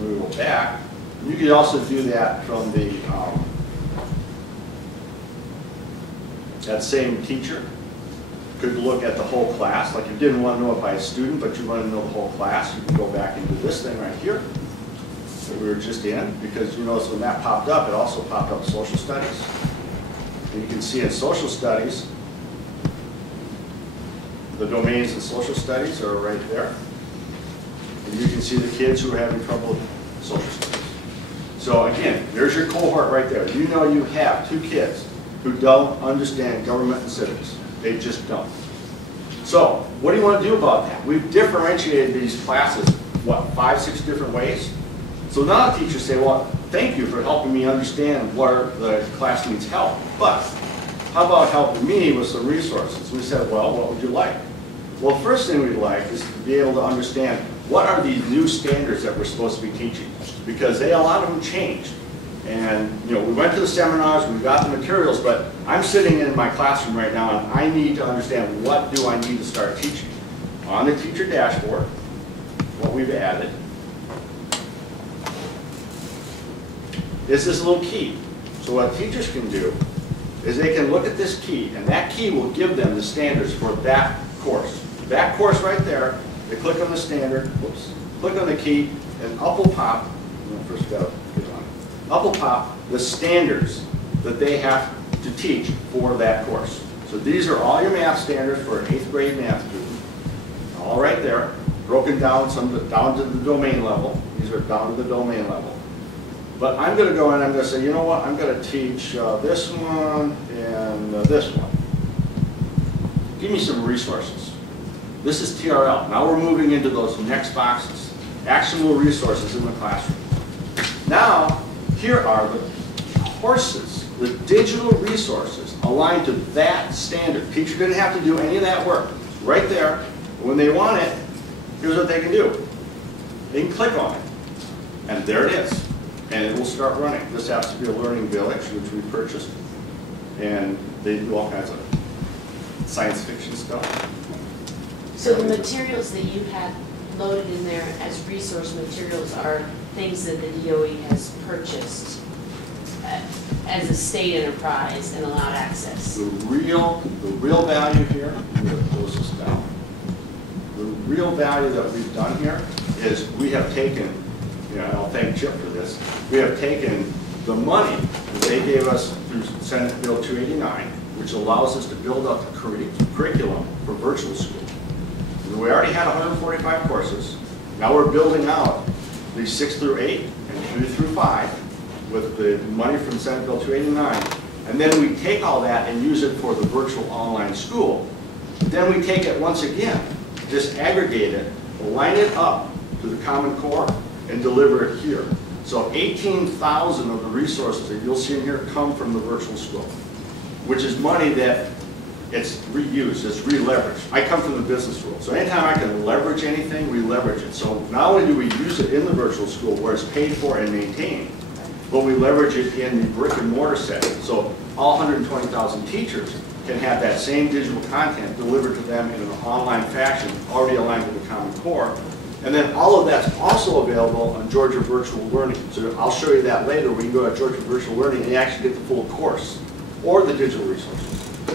we go back. You can also do that from the that same teacher. Could look at the whole class. Like you didn't want to know it by a student, but you want to know the whole class. You can go back into this thing right here that we were just in, because you notice when that popped up, it also popped up social studies. And you can see in social studies, the domains in social studies are right there. And you can see the kids who are having trouble with social studies. So again, there's your cohort right there. You know you have 2 kids who don't understand government and civics. They just don't. So what do you want to do about that? We've differentiated these classes, what, 5, 6 different ways? So now the teachers say, well, thank you for helping me understand where the class needs help, but how about helping me with some resources? We said, well, what would you like? Well, first thing we'd like is to be able to understand what are these new standards that we're supposed to be teaching, because a lot of them changed. And we went to the seminars, we got the materials, but I'm sitting in my classroom right now and I need to understand what do I need to start teaching. On the teacher dashboard, what we've added is this little key. So what teachers can do is they can look at this key, and that key will give them the standards for that course. That course right there, they click on the standard, whoops, click on the key, and up will pop, first got to get on it, up will pop the standards that they have to teach for that course. So these are all your math standards for an 8th grade math student, all right there, broken down, down to the domain level. These are down to the domain level. But I'm going to go in and I'm going to say, you know what, I'm going to teach this one and this one. Give me some resources. This is TRL. Now we're moving into those next boxes. Actionable resources in the classroom. Now, here are the courses, the digital resources aligned to that standard. Teacher didn't have to do any of that work. It's right there. When they want it, here's what they can do. They can click on it. And there it is. And it will start running. This happens to be a learning village, which we purchased. And they do all kinds of science fiction stuff. So the materials that you had loaded in there as resource materials are things that the DOE has purchased as a state enterprise and allowed access. The real value here, I'm going to close this down. The real value that we've done here is we have taken, and I'll thank Chip for this, we have taken the money that they gave us through Senate Bill 289, which allows us to build up the curriculum for virtual school. And we already had 145 courses. Now we're building out the 6 through 8 and 3 through 5 with the money from Senate Bill 289. And then we take all that and use it for the virtual online school. Then we take it once again, just aggregate it, line it up to the Common Core, and deliver it here. So 18,000 of the resources that you'll see in here come from the virtual school, which is money that it's reused, it's re-leveraged. I come from the business world, so anytime I can leverage anything, we leverage it. So not only do we use it in the virtual school where it's paid for and maintained, but we leverage it in the brick and mortar setting. So all 120,000 teachers can have that same digital content delivered to them in an online fashion, already aligned to the Common Core. And then all of that's also available on Georgia Virtual Learning. So I'll show you that later. We can go to Georgia Virtual Learning and you actually get the full course or the digital resources.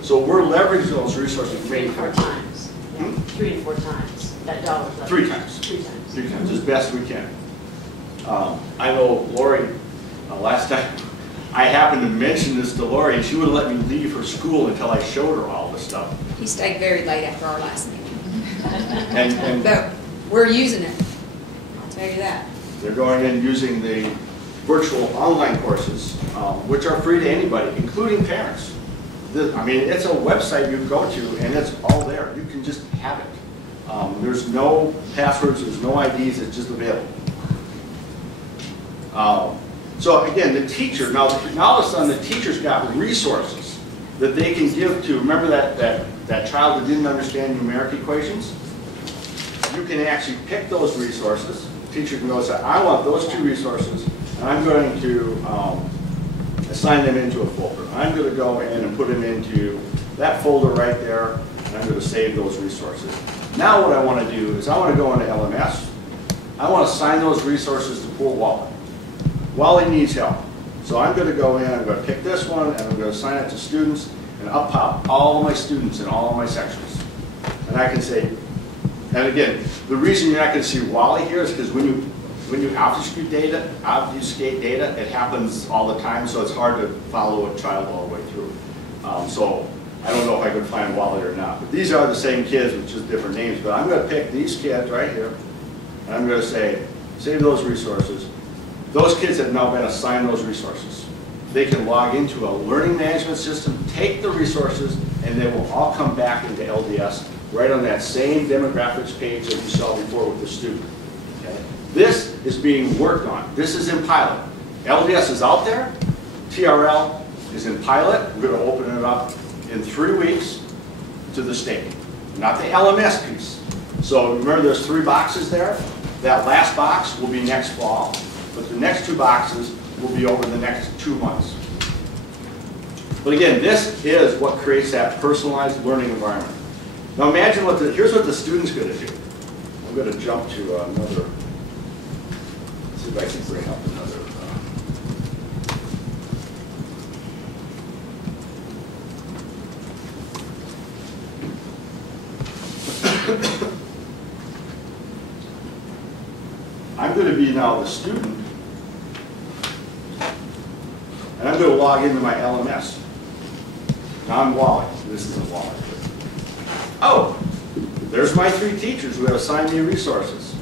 So we're leveraging those resources. 3 to 4 times. Yeah. 3 to 4 times. That dollar's up. 3 times. 3 times. 3 times, as best we can. I know Lori, last time I happened to mention this to Lori and she wouldn't let me leave her school until I showed her all this stuff. He stayed very late after our last meeting. But we're using it. I'll tell you that. They're going in using the virtual online courses, which are free to anybody, including parents. I mean, it's a website you go to, and it's all there. You can just have it. There's no passwords, there's no IDs, it's just available. So again, the teacher, now all of a sudden the teacher's got resources that they can give to, remember that child that didn't understand numeric equations? You can actually pick those resources. The teacher can go and say, I want those 2 resources, and I'm going to assign them into a folder. I'm going to go in and put them into that folder right there, and I'm going to save those resources. Now what I want to do is I want to go into LMS, I want to assign those resources to poor Wally. Wally needs help. So I'm going to go in, I'm going to pick this one, and I'm going to assign it to students, and up pop all of my students in all of my sections. And I can say, and again, the reason you're not going to see Wally here is because when you obfuscate data, it happens all the time, so it's hard to follow a child all the way through. So I don't know if I could find Wally or not. But these are the same kids with just different names. But I'm going to pick these kids right here, and I'm going to say, save those resources. Those kids have now been assigned those resources. They can log into a learning management system, take the resources, and they will all come back into LDS right on that same demographics page that you saw before with the student. Okay? This is being worked on. This is in pilot. LDS is out there. TRL is in pilot. We're going to open it up in 3 weeks to the state, not the LMS piece. So remember there's 3 boxes there? That last box will be next fall, but the next 2 boxes will be over the next 2 months. But again, this is what creates that personalized learning environment. Now imagine here's what the student's going to do. I'm going to jump to another, see if I can bring up another. I'm going to be now the student, and I'm going to log into my LMS. Now I'm Wally. This isn't Wally. Oh, there's my 3 teachers who have assigned me resources.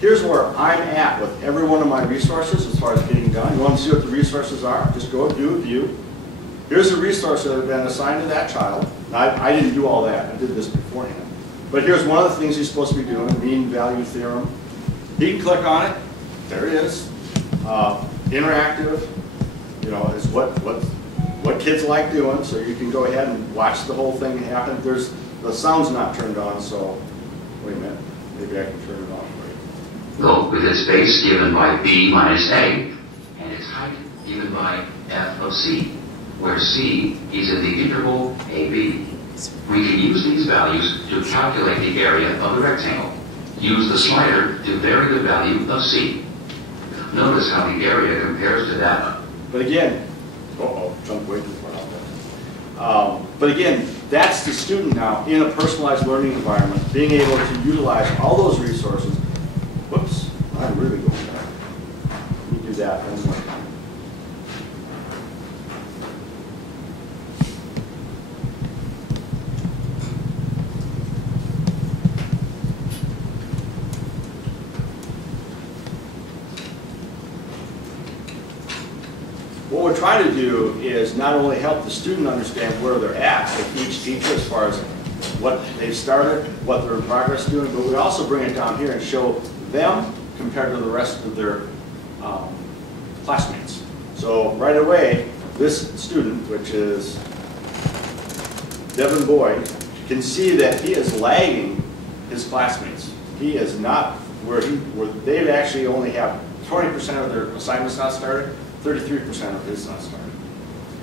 Here's where I'm at with every one of my resources as far as getting done. You want to see what the resources are? Just go do a view. Here's the resources that have been assigned to that child. Now, I didn't do all that. I did this beforehand. But here's one of the things he's supposed to be doing, mean value theorem. He can click on it. There it is. Interactive, you know, is what kids like doing. So you can go ahead and watch the whole thing happen. The sound's not turned on, so wait a minute. Maybe I can turn it on for you. Look with its base given by b minus a, and its height given by f of c, where c is in the interval ab. We can use these values to calculate the area of the rectangle. Use the slider to vary the value of c. Notice how the area compares to that. But again, jump way too far out there. But again, that's the student now in a personalized learning environment, being able to utilize all those resources. Whoops, I'm really going back. Let me do that one more time. What we're trying to do is not only help the student understand where they're at with each teacher as far as what they've started, what they're in progress doing, but we also bring it down here and show them compared to the rest of their classmates. So right away, this student, which is Devin Boyd, can see that he is lagging his classmates. He is not where they actually only have 20% of their assignments not started. 33% of his not started.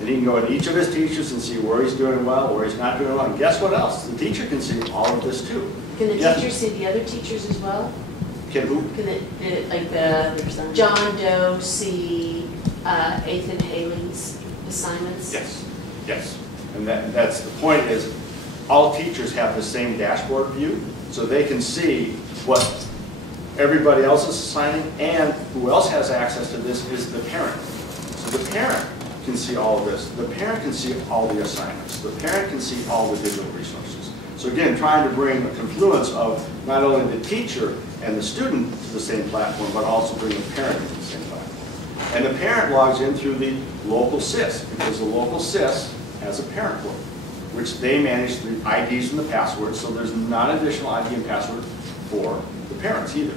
And he can go in each of his teachers and see where he's doing well, where he's not doing well. And guess what else? The teacher can see all of this too. Can the teacher see the other teachers as well? Can who? Can the John Doe see Ethan Haley's assignments? Yes, yes. And that's the point is all teachers have the same dashboard view, so they can see what everybody else is assigning, and who else has access to this is the parent. So the parent can see all of this. The parent can see all the assignments. The parent can see all the digital resources. So again, trying to bring a confluence of not only the teacher and the student to the same platform, but also bring the parent into the same platform. And the parent logs in through the local SIS, because the local SIS has a parent book, which they manage the IDs and the passwords, so there's not additional ID and password for the parents either.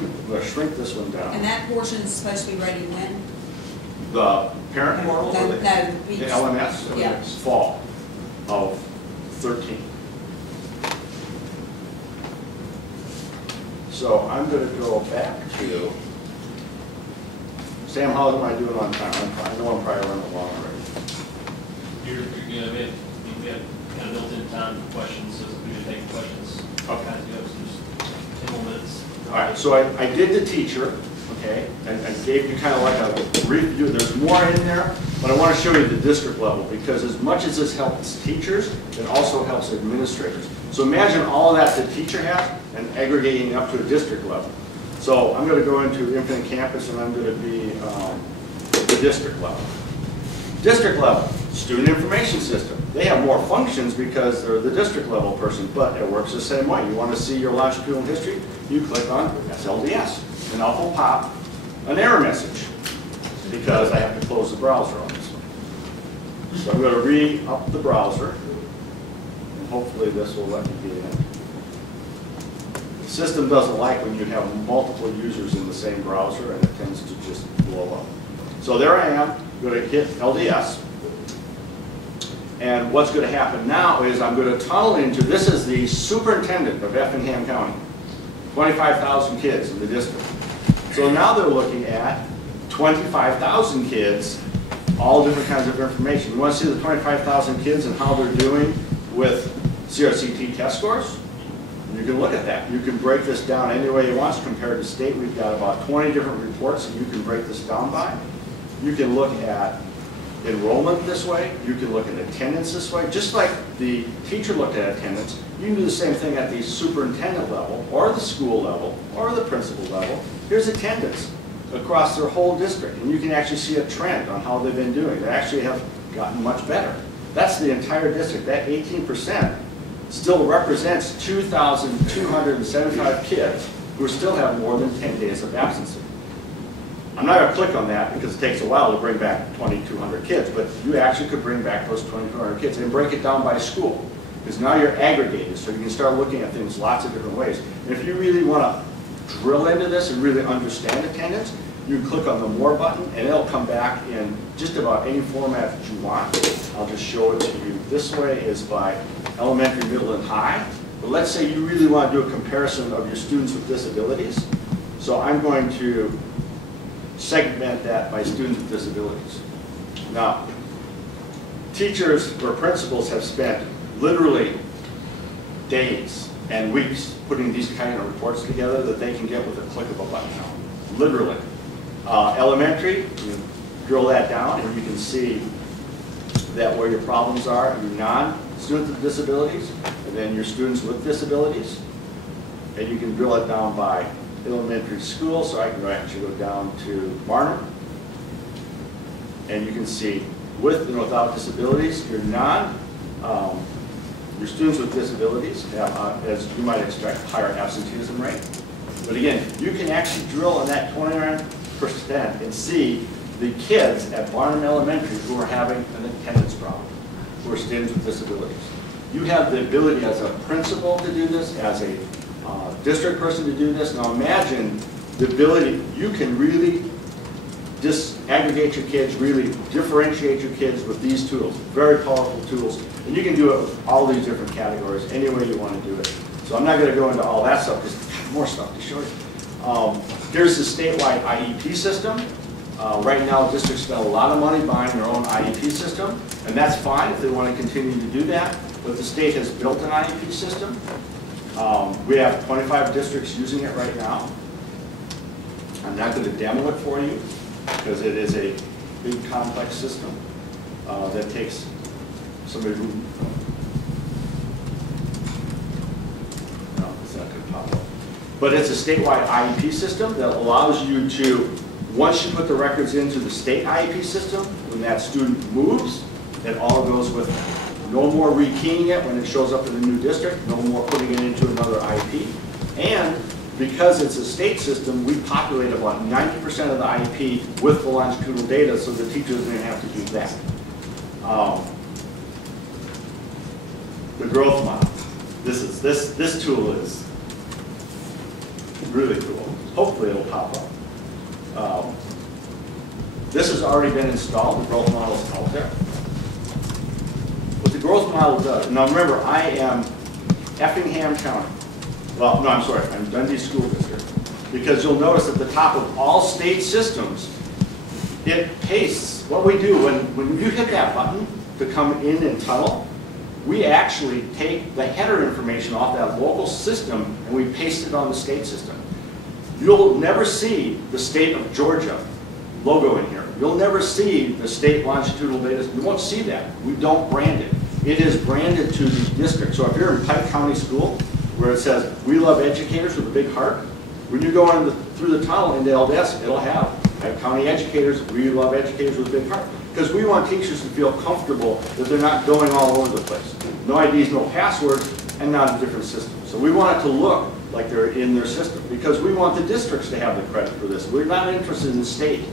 I'm going to shrink this one down. And that portion is supposed to be ready when? The parent portal or the LMS? Yeah. It's fall of 13. So I'm going to go back to Sam. How am I doing on time? I know I'm probably running along already. You're good. You've got kind of built-in time for questions, so we can take questions. Okay. As you go, so just 10 more so I did the teacher, okay, and I gave you kind of like a review. There's more in there, but I want to show you the district level, because as much as this helps teachers, it also helps administrators. So imagine all of that the teacher has and aggregating up to a district level. So I'm going to go into Infinite Campus, and I'm going to be the district level. District level, student information system. They have more functions because they're the district level person, but it works the same way. You want to see your longitudinal history, you click on SLDS, and up will pop an error message because I have to close the browser on this one. So I'm going to re-up the browser, and hopefully this will let me get in. The system doesn't like when you have multiple users in the same browser, and it tends to just blow up. So there I am. I'm going to hit LDS. And what's going to happen now is I'm going to tunnel into, this is the superintendent of Effingham County, 25,000 kids in the district. So now they're looking at 25,000 kids, all different kinds of information. You want to see the 25,000 kids and how they're doing with CRCT test scores? You can look at that. You can break this down any way you want. Compared to state, we've got about 20 different reports that you can break this down by. You can look at enrollment this way. You can look at attendance this way. Just like the teacher looked at attendance, you can do the same thing at the superintendent level, or the school level, or the principal level. Here's attendance across their whole district, and you can actually see a trend on how they've been doing. They actually have gotten much better. That's the entire district. That 18% still represents 2,275 kids who still have more than 10 days of absence. I'm not going to click on that because it takes a while to bring back 2,200 kids, but you actually could bring back those 2,200 kids and break it down by school, because now you're aggregated, so you can start looking at things lots of different ways. And if you really want to drill into this and really understand attendance, you can click on the More button, and it'll come back in just about any format that you want. I'll just show it to you. This way is by elementary, middle, and high. But let's say you really want to do a comparison of your students with disabilities. So I'm going to segment that by students with disabilities. Now, teachers or principals have spent literally days and weeks putting these kind of reports together that they can get with a click of a button now. Literally. Elementary, you drill that down and you can see that where your problems are, your non-students with disabilities, and then your students with disabilities. And you can drill it down by elementary school, so I can actually go down to Barnum. And you can see with and without disabilities, your students with disabilities have, as you might expect, higher absenteeism rate. But again, you can actually drill in that 29% and see the kids at Barnum Elementary who are having an attendance problem, who are students with disabilities. You have the ability as a principal to do this, as a district person to do this. Now imagine the ability, you can really disaggregate your kids, really differentiate your kids with these tools. Very powerful tools. And you can do it with all these different categories, any way you want to do it. So I'm not going to go into all that stuff, because more stuff to show you. Here's the statewide IEP system. Right now, districts spend a lot of money buying their own IEP system, and that's fine if they want to continue to do that, but the state has built an IEP system. We have 25 districts using it right now. I'm not going to demo it for you because it is a big, complex system that takes somebody who... No, it's not going to pop up. But it's a statewide IEP system that allows you to, once you put the records into the state IEP system, when that student moves, it all goes with them. No more rekeying it when it shows up in the new district, no more putting it into another IEP. And because it's a state system, we populate about 90% of the IEP with the longitudinal data, so the teacher doesn't even have to do that. The growth model. This tool is really cool. Hopefully it'll pop up. This has already been installed. The growth model is out there. What the growth model does, now remember, I am Effingham County. Well, no, I'm sorry, I'm Dundee School District. Because you'll notice at the top of all state systems, it pastes. What we do, when you hit that button to come in and tunnel, we actually take the header information off that local system and we paste it on the state system. You'll never see the state of Georgia logo in here. You'll never see the state longitudinal data. You won't see that. We don't brand it. It is branded to the district. So if you're in Pike County School, where it says, "We love educators" with a big heart, when you go through the tunnel into LDS, it'll have Pike County educators, "We love educators" with a big heart. Because we want teachers to feel comfortable that they're not going all over the place. No IDs, no passwords, and not a different system. So we want it to look like they're in their system, because we want the districts to have the credit for this. We're not interested in the state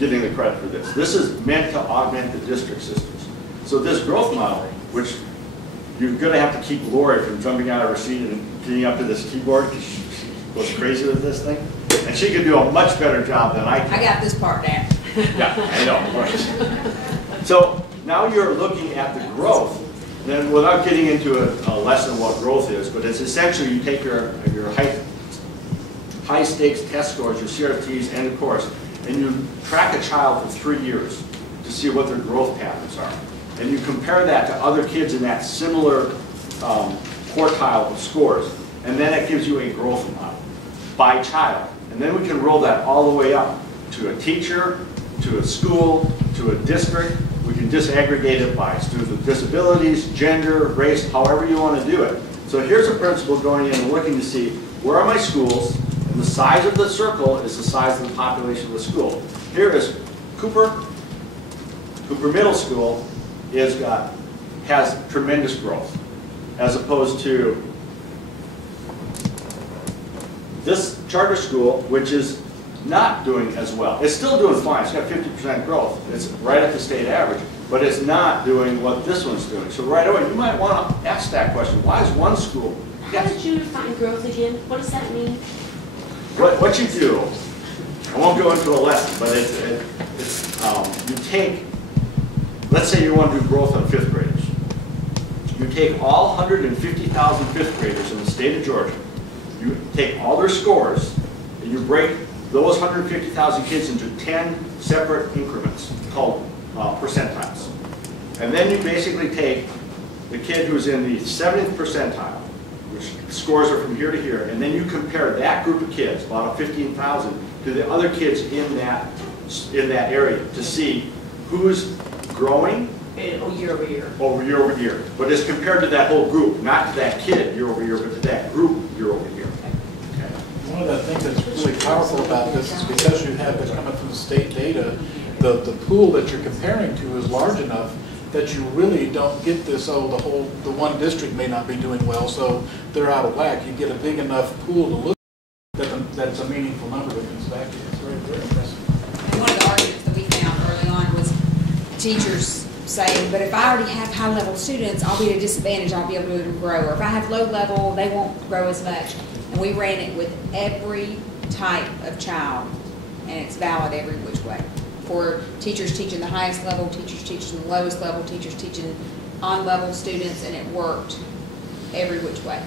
getting the credit for this. This is meant to augment the district systems. So this growth model, which you're going to have to keep Lori from jumping out of her seat and getting up to this keyboard, because she goes crazy with this thing. And she could do a much better job than I can. I got this part down. Yeah, I know, right. So now you're looking at the growth. Then without getting into a lesson what growth is, but it's essentially you take your high stakes test scores, your CRTs, and of course, and you track a child for 3 years to see what their growth patterns are. And you compare that to other kids in that similar quartile of scores. And then it gives you a growth model by child. And then we can roll that all the way up to a teacher, to a school, to a district. We can disaggregate it by students with disabilities, gender, race, however you want to do it. So here's a principal going in and looking to see where are my schools, and the size of the circle is the size of the population of the school. Here is Cooper Middle School has tremendous growth, as opposed to this charter school, which is not doing as well. It's still doing fine. It's got 50% growth. It's right at the state average, but it's not doing what this one's doing. So right away, you might want to ask that question. Why is one school? How did you define growth again? What does that mean? What you do, I won't go into a lesson, but you take, let's say you want to do growth on 5th graders. You take all 150,000 5th graders in the state of Georgia, you take all their scores, and you break those 150,000 kids into 10 separate increments called percentiles. And then you basically take the kid who's in the 70th percentile, which scores are from here to here, and then you compare that group of kids, about 15,000, to the other kids in that area to see who's growing Year over year. Year over year. But it's compared to that whole group, not to that kid year over year, but to that group year over year. Okay. One of the things that's really powerful about this is because you have it coming from the state data, the pool that you're comparing to is large enough that you really don't get this, the one district may not be doing well, so they're out of whack. You get a big enough pool to look at that's a meaningful number that comes back to you. It's very, very impressive. And one of the arguments that we found early on was teachers saying, but if I already have high-level students, I'll be at a disadvantage, I'll be able to grow. Or if I have low-level, they won't grow as much. And we ran it with every type of child, and it's valid every which way. For teachers teaching the highest level, teachers teaching the lowest level, teachers teaching on-level students, and it worked every which way.